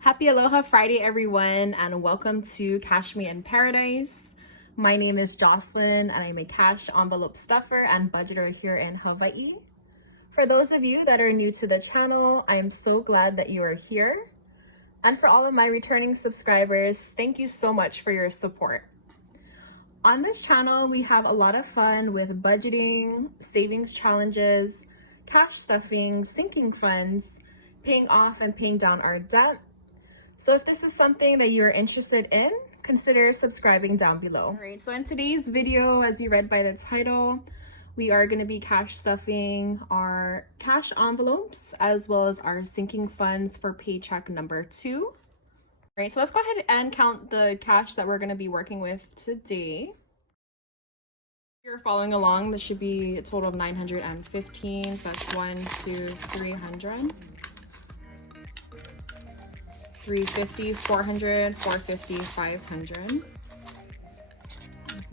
Happy Aloha Friday, everyone, and welcome to Cash Me in Paradise. My name is Jocelyn, and I'm a cash envelope stuffer and budgeter here in Hawaii. For those of you that are new to the channel, I am so glad that you are here. And for all of my returning subscribers, thank you so much for your support. On this channel, we have a lot of fun with budgeting, savings challenges, cash stuffing, sinking funds, paying off and paying down our debt. So if this is something that you're interested in, consider subscribing down below. All right, so in today's video, as you read by the title, we are going to be cash stuffing our cash envelopes as well as our sinking funds for paycheck number 2. All right, so let's go ahead and count the cash that we're going to be working with today. If you're following along, this should be a total of 915, so that's 1, 2, 300. 350, 400, 450, 500. You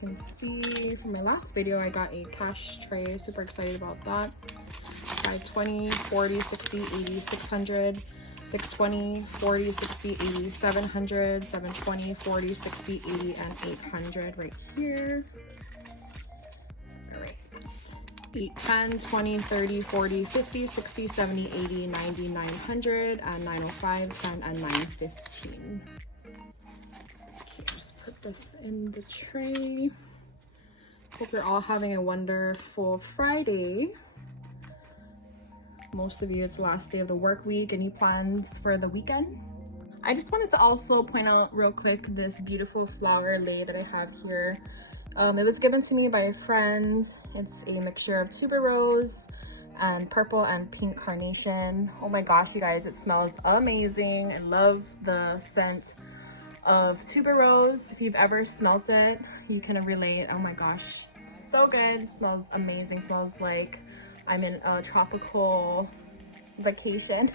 can see from my last video, I got a cash tray. Super excited about that. 520, 40, 60, 80, 600, 620, 40, 60, 80, 700, 720, 40, 60, 80, and 800 right here. All right. 8, 10, 20, 30, 40, 50, 60, 70, 80, 90, 900, and 905, 10, and 915. Okay, just put this in the tray. Hope you're all having a wonderful Friday. Most of you, it's the last day of the work week. Any plans for the weekend? I just wanted to also point out real quick this beautiful flower lei that I have here. It was given to me by a friend. It's a mixture of tuberose and purple and pink carnation. Oh my gosh, you guys, it smells amazing. I love the scent of tuberose. If you've ever smelt it, you can relate. Oh my gosh, so good. It smells amazing. It smells like I'm in a tropical vacation.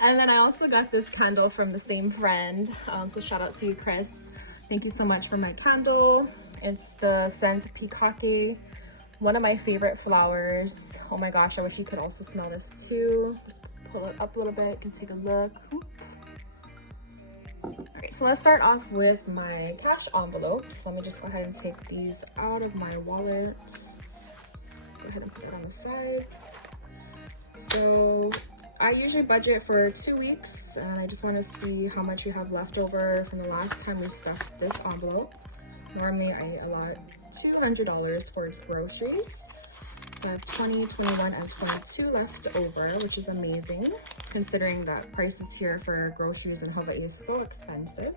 And then I also got this candle from the same friend. So shout out to you, Chris. Thank you so much for my candle. It's the scent Pikake, one of my favorite flowers. Oh my gosh, I wish you could also smell this too. Just pull it up a little bit, you can take a look. All right, so let's start off with my cash envelopes. Let me just go ahead and take these out of my wallet. Go ahead and put that on the side. So I usually budget for 2 weeks, and I just want to see how much we have left over from the last time we stuffed this envelope. Normally I allot $200 for its groceries. So I have 20, 21, and 22 left over, which is amazing considering that prices here for groceries in Hawaii is so expensive.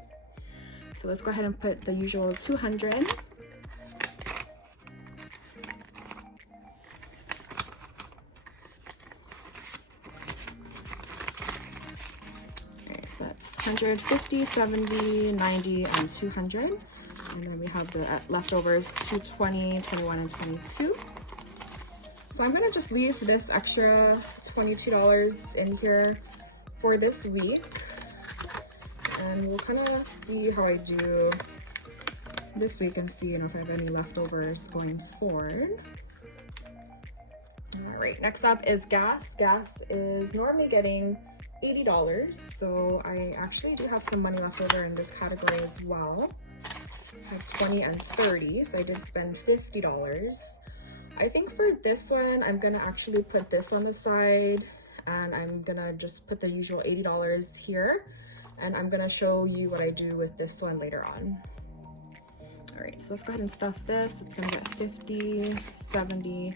So let's go ahead and put the usual 200. Okay, so that's 150, 70, 90, and 200. And then we have the leftovers 220, 21, and 22. So I'm gonna just leave this extra $22 in here for this week. And we'll kind of see how I do this week and see, if I have any leftovers going forward. All right, next up is gas. Gas is normally getting $80. So I actually do have some money left over in this category as well. I have 20 and 30, so I did spend $50. I think for this one, I'm gonna actually put this on the side, and I'm gonna just put the usual $80 here, and I'm gonna show you what I do with this one later on. All right, so let's go ahead and stuff this. It's gonna get 50, 70,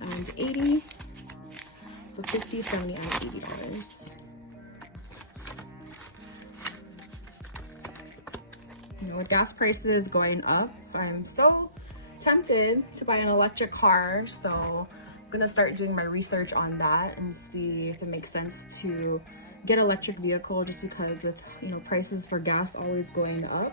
and 80. So 50, 70, and $80. With gas prices going up, I'm so tempted to buy an electric car, so I'm gonna start doing my research on that and see if it makes sense to get an electric vehicle, just because with prices for gas always going up,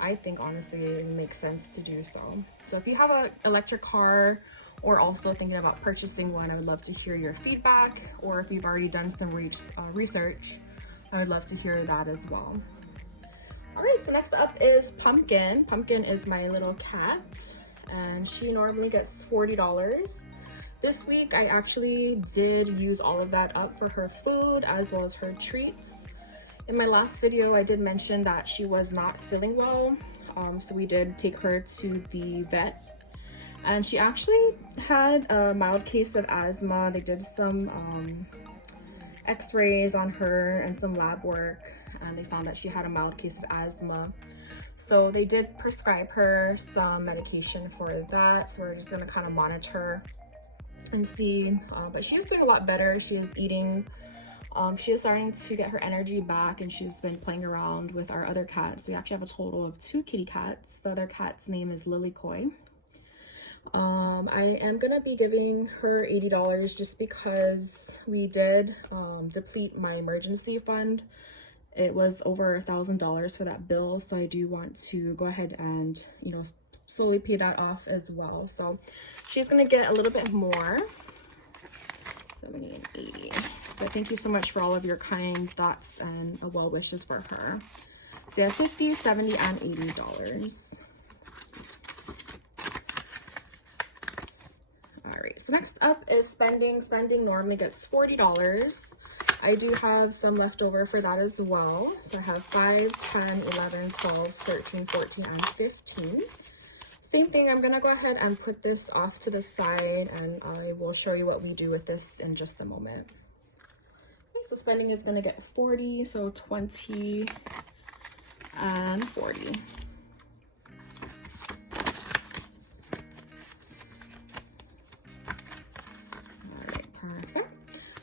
I think honestly it makes sense to do so. So if you have an electric car or also thinking about purchasing one, I would love to hear your feedback, or if you've already done some research, I would love to hear that as well. All right, so next up is Pumpkin. Pumpkin is my little cat, and she normally gets $40. This week, I actually did use all of that up for her food as well as her treats. In my last video, I did mention that she was not feeling well. So we did take her to the vet, and she actually had a mild case of asthma. They did some x-rays on her and some lab work, and they found that she had a mild case of asthma. So they did prescribe her some medication for that. So we're just gonna kind of monitor and see, but she is doing a lot better. She is eating. She is starting to get her energy back, and she's been playing around with our other cats. We actually have a total of 2 kitty cats. The other cat's name is Lily Koi. I am gonna be giving her $80 just because we did deplete my emergency fund. It was over $1,000 for that bill, so I do want to go ahead and, you know, slowly pay that off as well. So she's gonna get a little bit more. 70 and 80. But thank you so much for all of your kind thoughts and well wishes for her. So yeah, $50, $70, and $80. All right, so next up is spending. Spending normally gets $40. I do have some left over for that as well. So I have 5, 10, 11, 12, 13, 14, and 15. Same thing, I'm gonna go ahead and put this off to the side, and I will show you what we do with this in just a moment. Okay, so spending is gonna get 40, so 20 and 40. All right, perfect.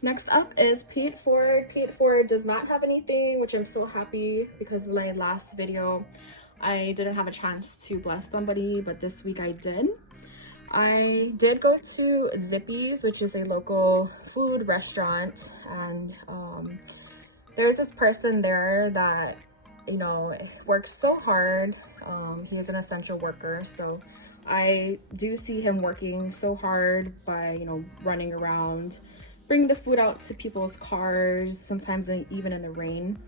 Next up is paid for. Paid for does not have anything, which I'm so happy, because in my last video, I didn't have a chance to bless somebody, but this week I did. I did go to Zippy's, which is a local food restaurant, and there's this person there that, you know, works so hard. He is an essential worker, so I do see him working so hard by, you know, running around, bringing the food out to people's cars, sometimes even in the rain.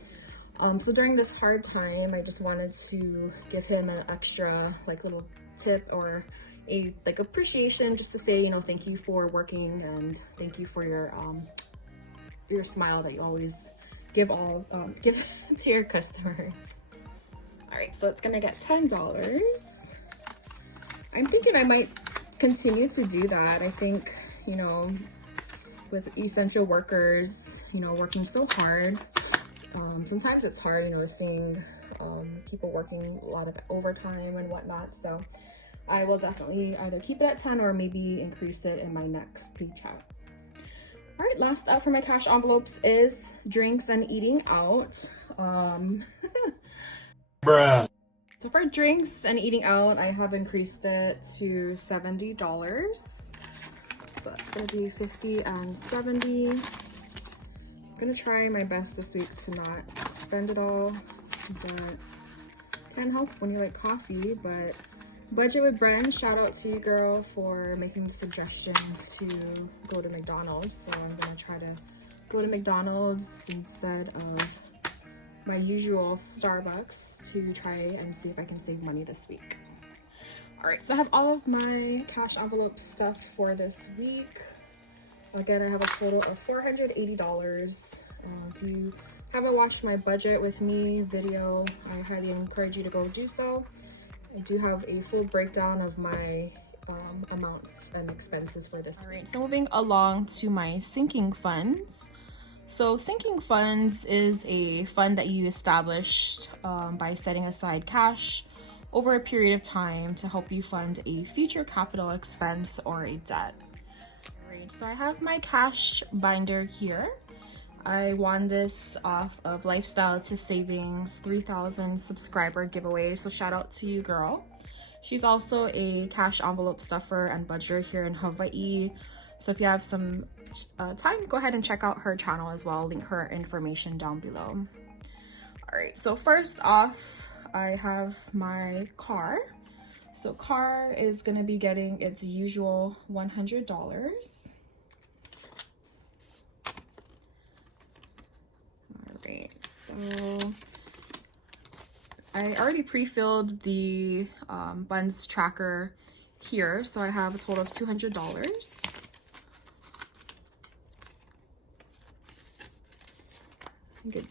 So during this hard time, I just wanted to give him an extra like little tip or a like appreciation, just to say, you know, thank you for working, and thank you for your smile that you always give to your customers. All right, so it's gonna get $10. I'm thinking I might continue to do that. I think, you know, with essential workers, you know, working so hard, sometimes it's hard, you know, seeing people working a lot of overtime and whatnot. So I will definitely either keep it at 10 or maybe increase it in my next paycheck. All right, last up for my cash envelopes is drinks and eating out. Bruh. So for drinks and eating out, I have increased it to $70. So that's gonna be 50 and 70. I'm gonna try my best this week to not spend it all, but can't help when you like coffee. But Budget with Bren, shout out to you, girl, for making the suggestion to go to McDonald's. So I'm gonna try to go to McDonald's instead of my usual Starbucks to try and see if I can save money this week. All right, so I have all of my cash envelope stuff for this week. Again, I have a total of $480. If you haven't watched my budget with me video, I highly encourage you to go do so. I do have a full breakdown of my amounts and expenses for this. All right, so moving along to my sinking funds. So sinking funds is a fund that you established by setting aside cash over a period of time to help you fund a future capital expense or a debt. Alright, so I have my cash binder here. I won this off of Lifestyle to Savings 3,000 subscriber giveaway, so shout out to you, girl. She's also a cash envelope stuffer and budgeter here in Hawaii, so if you have some time, go ahead and check out her channel as well. I'll link her information down below. Alright, so first off, I have my car. So car is gonna be getting its usual $100. All right, so I already pre-filled the buns tracker here, so I have a total of $200. Good.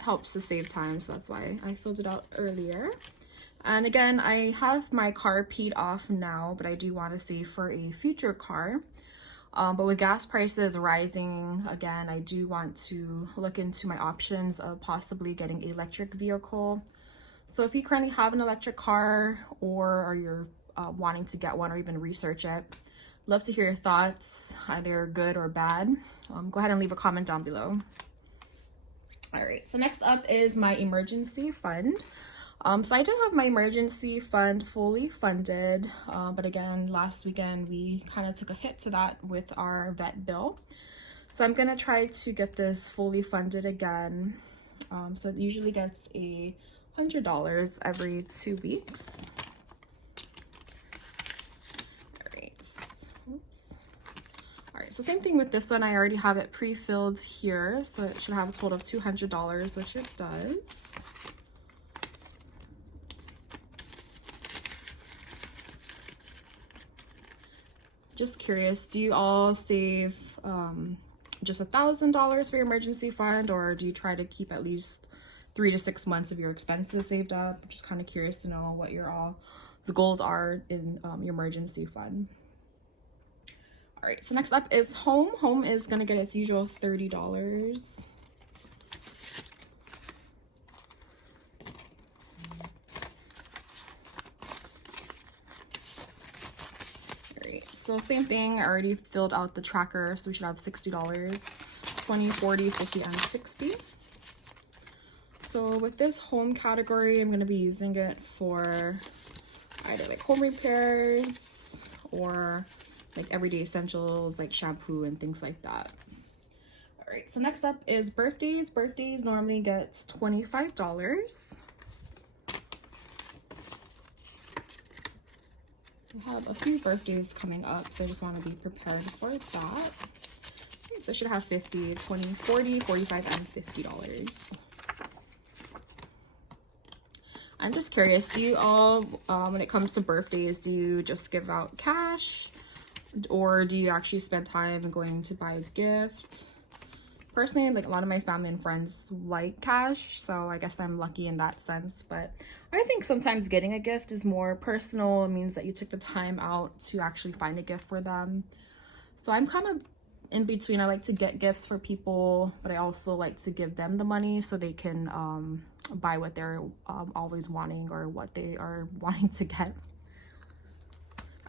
helps to save time, so that's why I filled it out earlier. And again, I have my car paid off now, but I do want to save for a future car. But with gas prices rising again, I do want to look into my options of possibly getting an electric vehicle. So if you currently have an electric car, or you're wanting to get one or even research it, love to hear your thoughts, either good or bad. Go ahead and leave a comment down below. All right, so next up is my emergency fund. So I did have my emergency fund fully funded, but again, last weekend we kind of took a hit to that with our vet bill. So I'm gonna try to get this fully funded again. So it usually gets $100 every 2 weeks. All right, so same thing with this one. I already have it pre-filled here, so it should have a total of $200, which it does. Just curious, do you all save just $1,000 for your emergency fund, or do you try to keep at least 3 to 6 months of your expenses saved up? Just kind of curious to know what your goals are in your emergency fund. All right, so next up is home. Home is gonna get its usual $30. So same thing, I already filled out the tracker, so we should have $60, 20, 40, 50, and 60. So with this home category, I'm gonna be using it for either like home repairs or like everyday essentials like shampoo and things like that. All right, so next up is birthdays. Birthdays normally gets $25. I have a few birthdays coming up, so I just want to be prepared for that. Okay, so I should have 50, 20, 40, 45, and $50. I'm just curious, do you all, when it comes to birthdays, do you just give out cash, or do you actually spend time going to buy a gift? Personally, like a lot of my family and friends like cash, so I guess I'm lucky in that sense. But I think sometimes getting a gift is more personal. It means that you took the time out to actually find a gift for them. So I'm kind of in between. I like to get gifts for people, but I also like to give them the money so they can buy what they're always wanting, or what they are wanting to get.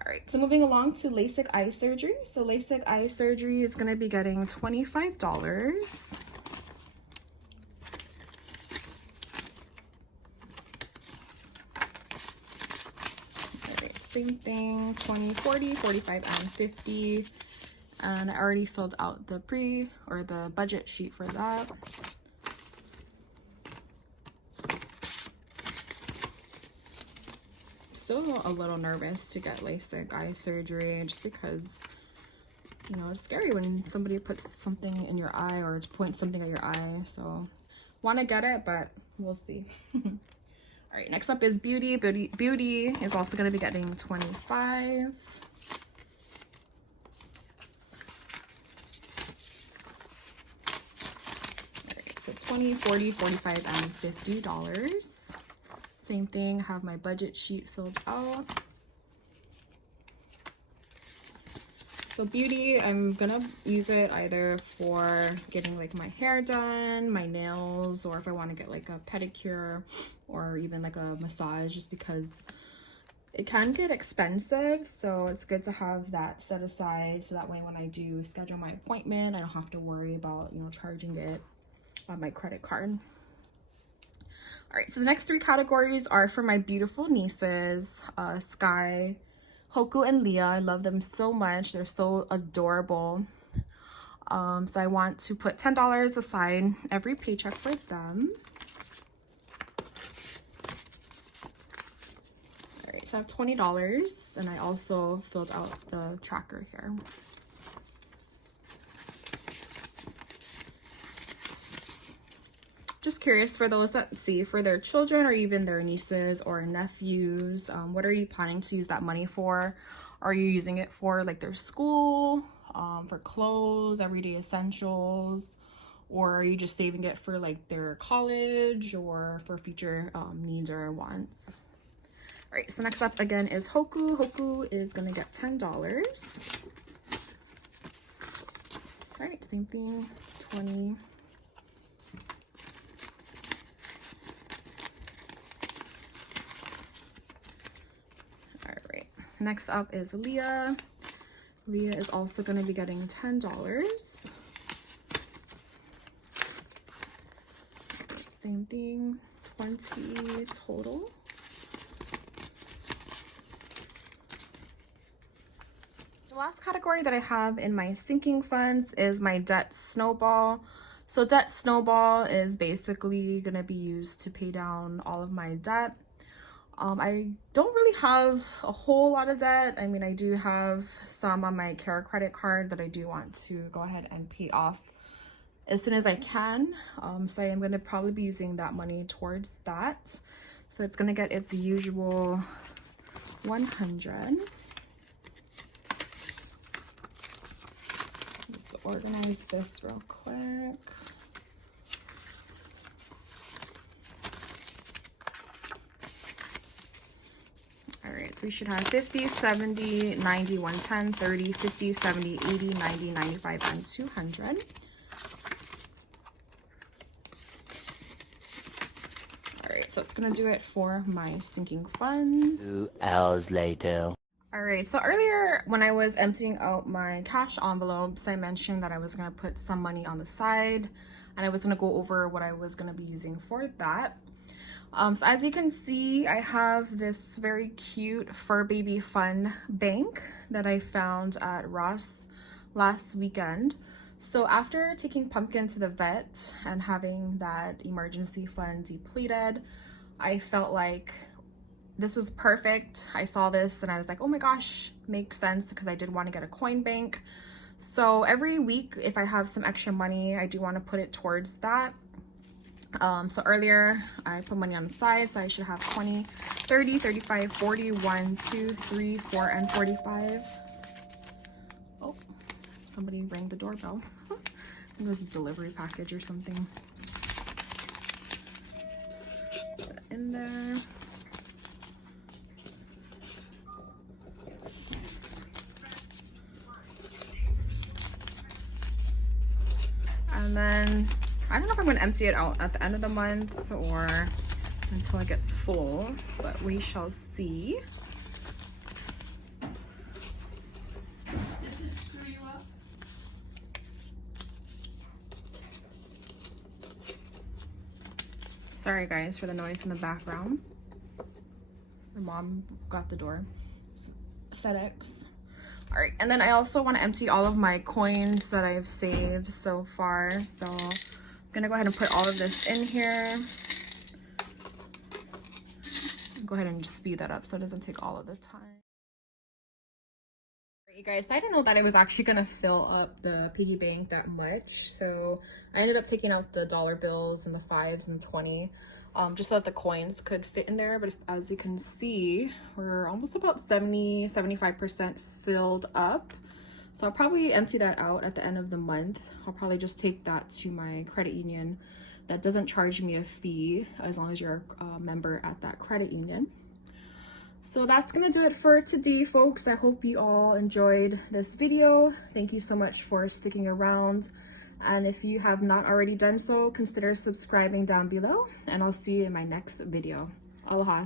All right, so moving along to LASIK eye surgery. So LASIK eye surgery is gonna be getting $25. All right, same thing, 20, 40, 45, and 50. And I already filled out the the budget sheet for that. Still a little nervous to get LASIK eye surgery, just because, you know, it's scary when somebody puts something in your eye or points something at your eye. So want to get it, but we'll see. All right, next up is beauty. Beauty is also going to be getting $25. All right, so 20, 40, 45, and $50. Same thing, have my budget sheet filled out. So beauty, I'm gonna use it either for getting like my hair done, my nails, or if I want to get like a pedicure or even like a massage, just because it can get expensive. So it's good to have that set aside, so that way when I do schedule my appointment, I don't have to worry about, you know, charging it on my credit card. All right, so the next 3 categories are for my beautiful nieces, Sky, Hoku, and Leah. I love them so much. They're so adorable. So I want to put $10 aside every paycheck for them. All right, so I have $20, and I also filled out the tracker here. Just curious, for those that see for their children or even their nieces or nephews, what are you planning to use that money for? Are you using it for like their school, for clothes, everyday essentials, or are you just saving it for like their college or for future needs or wants? All right, so next up again is Hoku. Hoku is gonna get $10. All right, same thing, 20. All right, next up is Leah. Leah is also gonna be getting $10. Same thing, 20 total. The last category that I have in my sinking funds is my debt snowball. So debt snowball is basically going to be used to pay down all of my debt. I don't really have a whole lot of debt. I mean, I do have some on my Care credit card that I do want to go ahead and pay off as soon as I can. So I am going to probably be using that money towards that. So it's going to get its usual 100. Let's organize this real quick. All right, so we should have 50, 70, 90, 110, 30, 50, 70, 80, 90, 95, and 200. All right, so it's gonna do it for my sinking funds. 2 hours later. All right, so earlier when I was emptying out my cash envelopes, I mentioned that I was gonna put some money on the side and I was gonna go over what I was gonna be using for that. So as you can see, I have this very cute fur baby fun bank that I found at Ross last weekend. So after taking Pumpkin to the vet and having that emergency fund depleted, I felt like this was perfect. I saw this and I was like, oh my gosh, makes sense, because I did want to get a coin bank. So every week, if I have some extra money, I do want to put it towards that. So earlier I put money on the side, so I should have 20, 30, 35, 40, 1, 2, 3, 4, and 45. Oh, somebody rang the doorbell. It was a delivery package or something. Put that in there. And then I don't know if I'm going to empty it out at the end of the month or until it gets full, but we shall see. Did this screw you up? Sorry guys for the noise in the background. My mom got the door. It's FedEx. All right, and then I also want to empty all of my coins that I've saved so far. So I'm gonna go ahead and put all of this in here. Go ahead and just speed that up so it doesn't take all of the time. All right, you guys, so I didn't know that it was actually gonna fill up the piggy bank that much. So I ended up taking out the dollar bills and the 5s and 20. Just so that the coins could fit in there. But as you can see, we're almost about 70-75% filled up. So I'll probably empty that out at the end of the month. I'll probably just take that to my credit union that doesn't charge me a fee as long as you're a member at that credit union. So that's gonna do it for today, folks. I hope you all enjoyed this video. Thank you so much for sticking around. And if you have not already done so, consider subscribing down below, and I'll see you in my next video. Aloha.